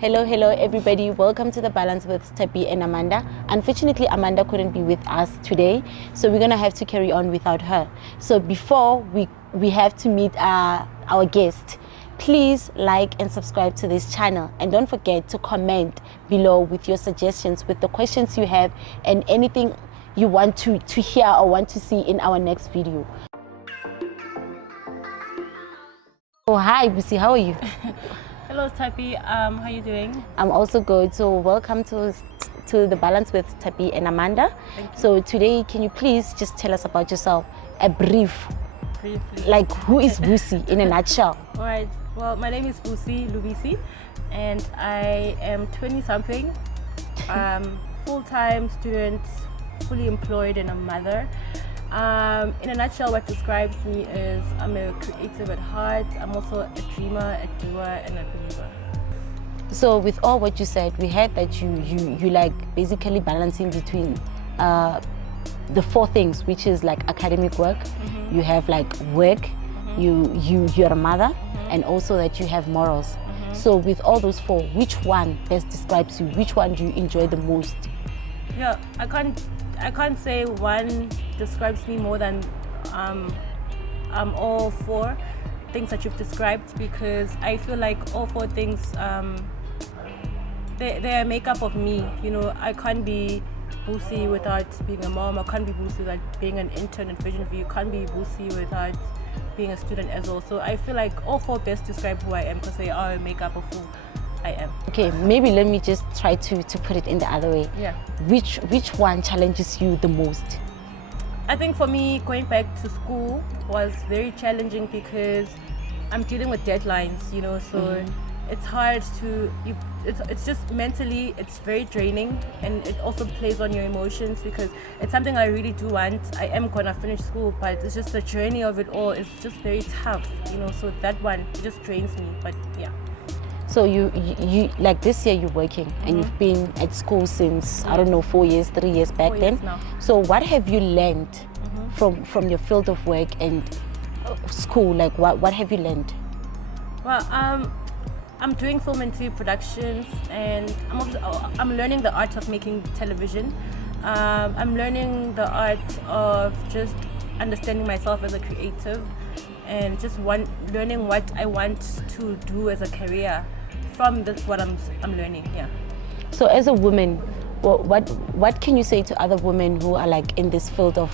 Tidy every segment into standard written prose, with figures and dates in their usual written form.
Hello everybody. Welcome to The Balance with Tepi and Amanda. Unfortunately, Amanda couldn't be with us today, so we're gonna have to carry on without her. So before we have to meet our guest, please like and subscribe to this channel, and don't forget to comment below with your suggestions, with the questions you have, and anything you want to hear or want to see in our next video. Oh, hi Busi, how are you? Hello Tepi, how are you doing? I'm also good. So welcome to The Balance with Tepi and Amanda. Thank you. So today, can you please just tell us about yourself? A briefly. Like, who is Busi in a nutshell? All right. Well, my name is Busi, Lubisi, and I am 20-something, full-time student, fully employed, and a mother. In a nutshell, what describes me is I'm a creative at heart. I'm also a dreamer, a doer, and a believer. So with all what you said, we heard that you like basically balancing between the four things, which is like academic work. Mm-hmm. You have like work. Mm-hmm. You're a mother, Mm-hmm. and also that you have morals. Mm-hmm. So with all those four, which one best describes you? Which one do you enjoy the most? Yeah, I can't say one describes me more than all four things that you've described, because I feel like all four things they're a makeup of me. You know, I can't be Busi without being a mom. I can't be Busi without being an intern at Vision View. Can't be Busi without being a student as well. So I feel like all four best describe who I am, because they are a makeup of who I am. Okay, maybe let me just try to put it in the other way. Yeah. Which one challenges you the most? I think for me, going back to school was very challenging because I'm dealing with deadlines, you know, so it's hard to, it's just mentally, it's very draining, and it also plays on your emotions because it's something I really do want. I am gonna finish school, but it's just the journey of it all is just very tough, you know, so that one just drains me, but yeah. So you like this year you're working and you've been at school since, I don't know, 4 years, 3 years back 4 years then. now. So what have you learned from your field of work and school? Like what have you learned? Well, I'm doing film and TV productions, and I'm learning the art of making television. I'm learning the art of just understanding myself as a creative, and just learning what I want to do as a career from this, what I'm learning. Yeah. So as a woman, what can you say to other women who are like in this field of,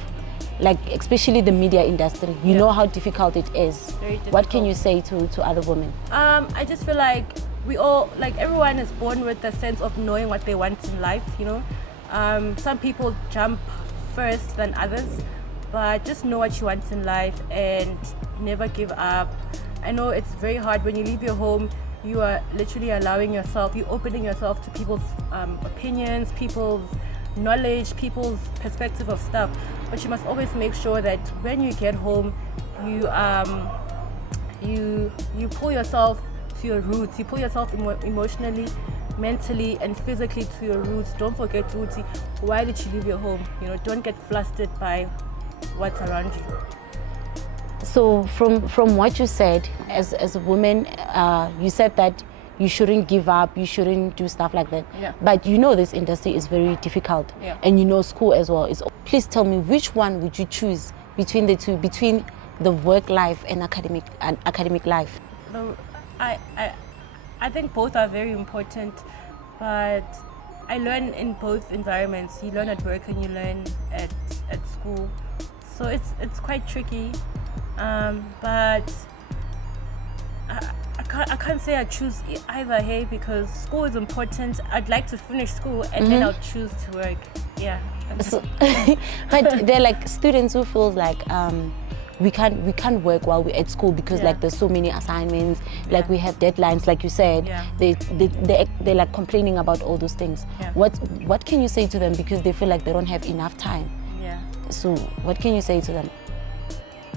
like, especially the media industry? You know how difficult it is. Very difficult. What can you say to other women? I just feel like we all, like, everyone is born with a sense of knowing what they want in life, you know. Some people jump first than others, but just know what you want in life and never give up. I know it's very hard when you leave your home. You are literally allowing yourself, you're opening yourself to people's opinions, people's knowledge, people's perspective of stuff. But you must always make sure that when you get home, you pull yourself to your roots. You pull yourself emotionally, mentally, and physically to your roots. Don't forget, Ruti, why did you leave your home? You know, don't get flustered by what's around you. So from what you said, as a woman, you said that you shouldn't give up, you shouldn't do stuff like that. Yeah. But you know this industry is very difficult, and you know school as well. Please tell me, which one would you choose between the two, between the work life and academic life? No, I think both are very important, but I learn in both environments. You learn at work and you learn at school, so it's quite tricky. But I can't say I choose either, hey, because school is important. I'd like to finish school and then I'll choose to work. Yeah. So, but they're like students who feels like we can't work while we're at school because like there's so many assignments, like we have deadlines, like you said. They're like complaining about all those things. What can you say to them, because they feel like they don't have enough time? So what can you say to them?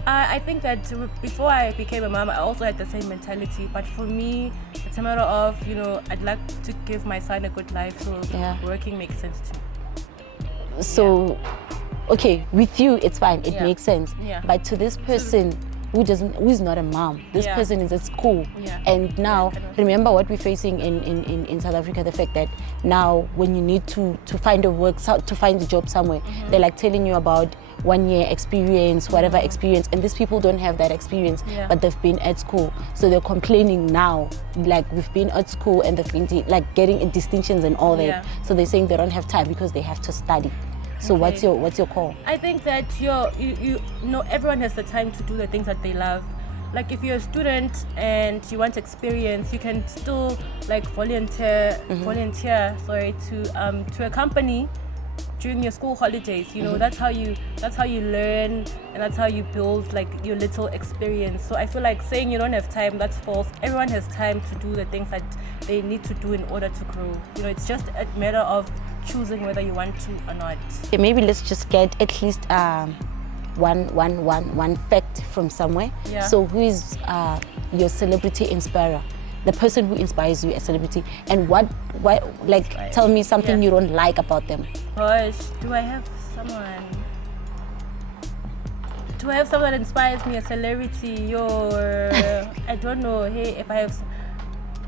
I think that before I became a mom, I also had the same mentality. But for me, it's a matter of, you know, I'd like to give my son a good life, so working makes sense too. So, okay, with you, it's fine. It makes sense. Yeah. But to this person who's not a mom. This Yeah. person is at school. Yeah. And now, kind of. remember what we're facing in South Africa, the fact that now when you need to find a work, to find a job somewhere, they're like telling you about 1 year experience, whatever experience, and these people don't have that experience, Yeah. but they've been at school. So they're complaining now, like we've been at school and they've been like getting distinctions and all that. Yeah. So they're saying they don't have time because they have to study. So Okay. what's your call? I think that you know everyone has the time to do the things that they love. Like if you're a student and you want experience, you can still like volunteer to a company during your school holidays. You know, that's how you learn, and that's how you build like your little experience. So I feel like saying you don't have time, that's false. Everyone has time to do the things that they need to do in order to grow. You know, it's just a matter of choosing whether you want to or not. Okay, maybe let's just get at least one fact from somewhere. Yeah. So who is your celebrity inspirer? The person who inspires you as celebrity, and what like tell me something Yeah. you don't like about them. Gosh, do I have someone? Do I have someone that inspires me, a celebrity, or I don't know. Hey, if I have,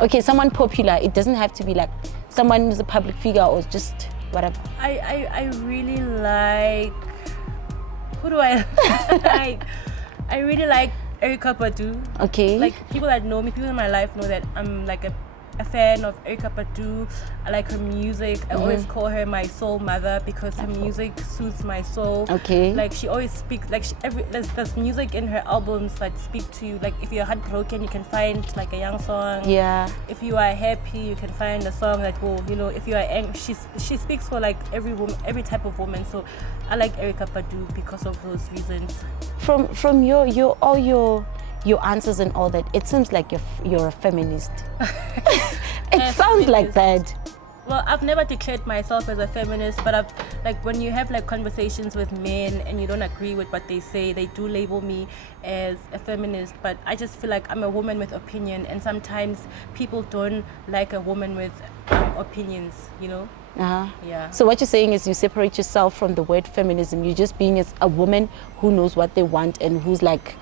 Okay, someone popular. It doesn't have to be like someone who's a public figure or just whatever. I really like. Who do I like? I really like Erykah Badu. Okay. Like people that know me, people in my life know that I'm like a fan of Erykah Badu. I like her music. I always call her my soul mother because her music soothes my soul. Okay. Like she always speaks. Like there's music in her albums that speak to you. Like if you're heartbroken, you can find like a young song. Yeah. If you are happy, you can find a song that will, you know, if you are angry, she speaks for like every woman, every type of woman. So I like Erykah Badu because of those reasons. From your answers and all that, it seems like you're a feminist. It sounds like that. Well, I've never declared myself as a feminist, but I've like when you have like conversations with men and you don't agree with what they say, they do label me as a feminist. But I just feel like I'm a woman with opinion, and sometimes people don't like a woman with opinions, you know. Uh-huh. Yeah. So what you're saying is you separate yourself from the word feminism. You're just being as a woman who knows what they want and who's like,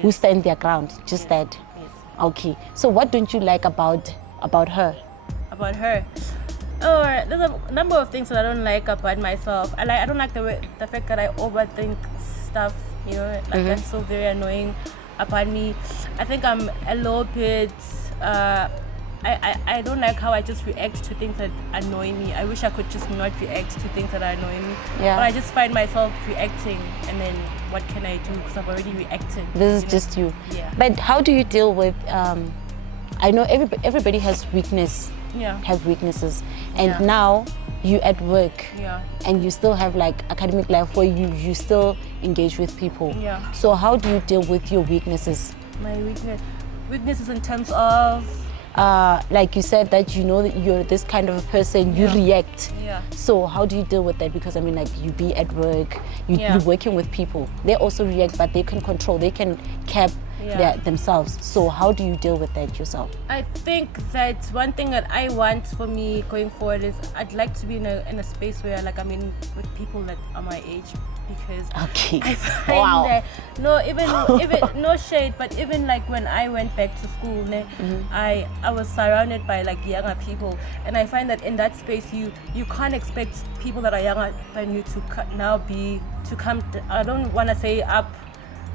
who Yes. stand their ground. Just that. Yes. Okay. So what don't you like about her? About her. Oh, there's a number of things that I don't like about myself. I don't like the fact that I overthink stuff. You know, like that's so very annoying about me. I think I'm a little bit. I don't like how I just react to things that annoy me. I wish I could just not react to things that annoy me. Yeah. But I just find myself reacting, and then what can I do? Because I've already reacted. This is you know? just you. Yeah. But how do you deal with? I know everybody has weaknesses, and Yeah. now you at work. Yeah. And you still have like academic life where you still engage with people. Yeah. So how do you deal with your weaknesses? My weaknesses in terms of. Like you said that you know that you're this kind of a person, you react. Yeah. So how do you deal with that? Because I mean, like you be at work, Yeah. you're working with people. They also react, but they can control, they can cap themselves. So how do you deal with that yourself? I think that one thing that I want for me going forward is I'd like to be in a space where like I'm in with people that are my age, because Okay. I find Wow. that even no shade, but even like when I went back to school, I was surrounded by like younger people, and I find that in that space you can't expect people that are younger than you to come. I don't want to say up,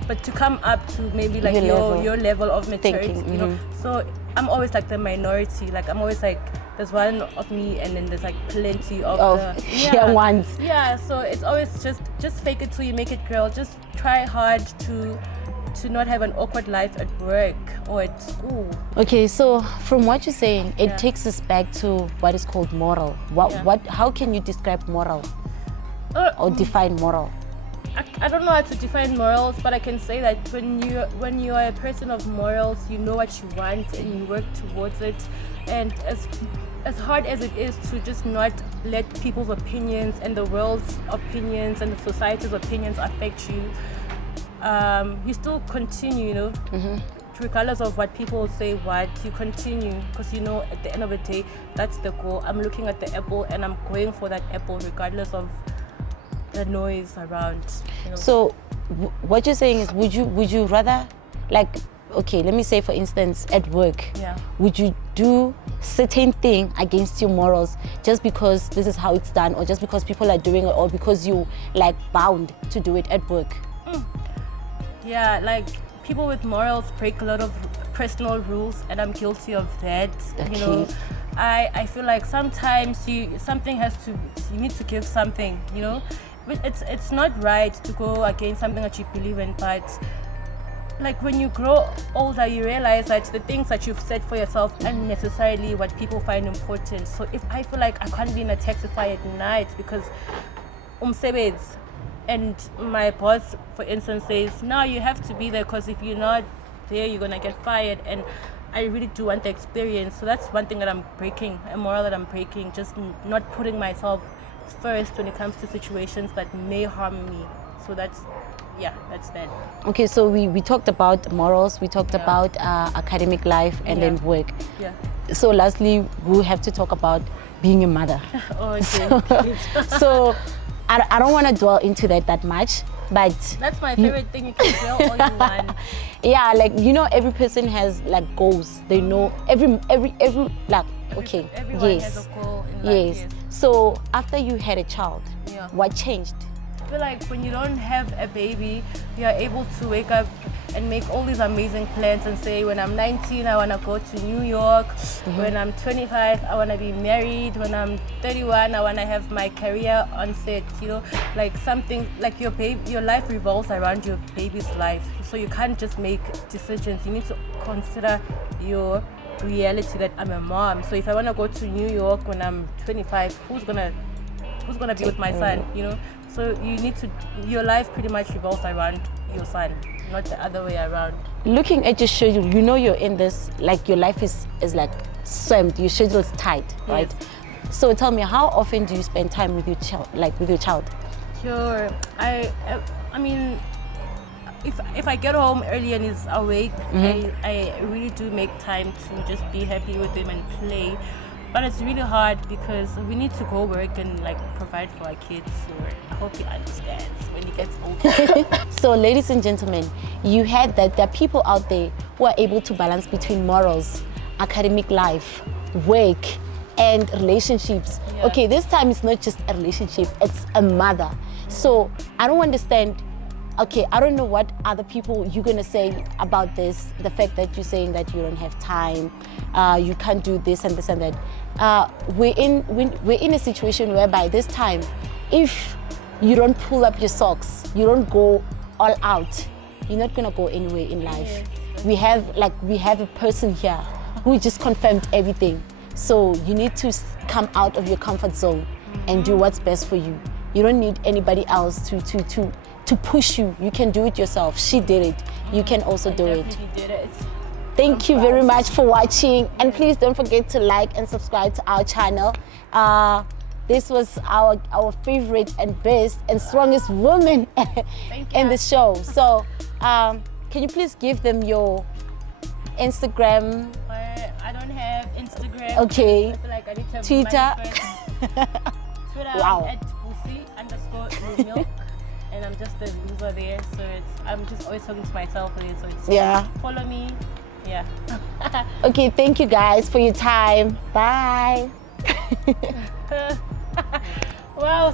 but to come up to maybe like your level of maturity, Thinking, you know. So I'm always like the minority. Like I'm always like there's one of me, and then there's like plenty of the young ones. Yeah, so it's always just fake it till you make it, girl. Just try hard to not have an awkward life at work or at school. Okay, so from what you're saying, it Yeah. takes us back to what is called moral. How can you describe moral or define moral? I don't know how to define morals, but I can say that when you are a person of morals, you know what you want and you work towards it. And as hard as it is to just not let people's opinions and the world's opinions and the society's opinions affect you, you still continue, you know. Regardless of what people say, you continue, because you know at the end of the day, that's the goal. I'm looking at the apple and I'm going for that apple regardless of the noise around, you know. So what you're saying is, would you rather like, okay, let me say for instance, at work, Yeah. would you do certain thing against your morals just because this is how it's done, or just because people are doing it, or because you like bound to do it at work? Yeah, like people with morals break a lot of personal rules, and I'm guilty of that. Okay. You know, I feel like sometimes you need to give something. You know, but it's not right to go against something that you believe in, but like when you grow older, you realize that the things that you've set for yourself aren't necessarily what people find important. So if I feel like I can't be in a taxify at night because umsebenzi, and my boss, for instance, says, no, you have to be there because if you're not there, you're going to get fired. And I really do want the experience. So that's one thing that I'm breaking, a moral that I'm breaking, just not putting myself first when it comes to situations that may harm me. So that's that. Okay, so we talked about morals, we talked Yeah. about academic life, and Yeah. then work. Yeah. So lastly, we have to talk about being a mother. Oh, okay. So I don't want to dwell into that much, but That's my favorite thing. You can drill all you want. yeah, like, you know, every person has like goals. They know every like, okay, Everyone yes, has a goal in life. yes. So after you had a child, Yeah. what changed? I feel like when you don't have a baby, you are able to wake up and make all these amazing plans and say, when I'm 19, I want to go to New York. When I'm 25, I want to be married. When I'm 31, I want to have my career on set. You know, like something like your life revolves around your baby's life. So you can't just make decisions. You need to consider your reality that I'm a mom. So if I want to go to New York when I'm 25, who's gonna be with my son? You know. So your life pretty much revolves around your son, not the other way around. Looking at your schedule, you know you're in this, like your life is like slammed, your schedule is tight, right? Yes. So tell me, how often do you spend time with your child, like with your child? Sure. I mean, if I get home early and he's awake, I really do make time to just be happy with him and play. But it's really hard because we need to go work and like provide for our kids. So I hope he understands when he gets older. So ladies and gentlemen, you heard that there are people out there who are able to balance between morals, academic life, work, and relationships. Yeah. Okay, this time it's not just a relationship, it's a mother. So I don't understand. Okay, I don't know what other people you're gonna say about this. The fact that you're saying that you don't have time, you can't do this and this and that. We're in a situation whereby this time, if you don't pull up your socks, you don't go all out, you're not gonna go anywhere in life. Yes. We have a person here who just confirmed everything. So you need to come out of your comfort zone and do what's best for you. You don't need anybody else to push you. You can do it yourself. She did it. You can also do it. Definitely did it. Thank you very much for watching, and please don't forget to like and subscribe to our channel. This was our favorite and best and strongest woman in the show. So can you please give them your Instagram? I don't have Instagram. Okay. I feel like I need to have Twitter. mine first. Twitter, Wow. I'm at Busi_milk. And I'm just a loser there, so I'm just always talking to myself there, so it's Yeah. follow me. Yeah. Okay, thank you guys for your time. Bye. Wow,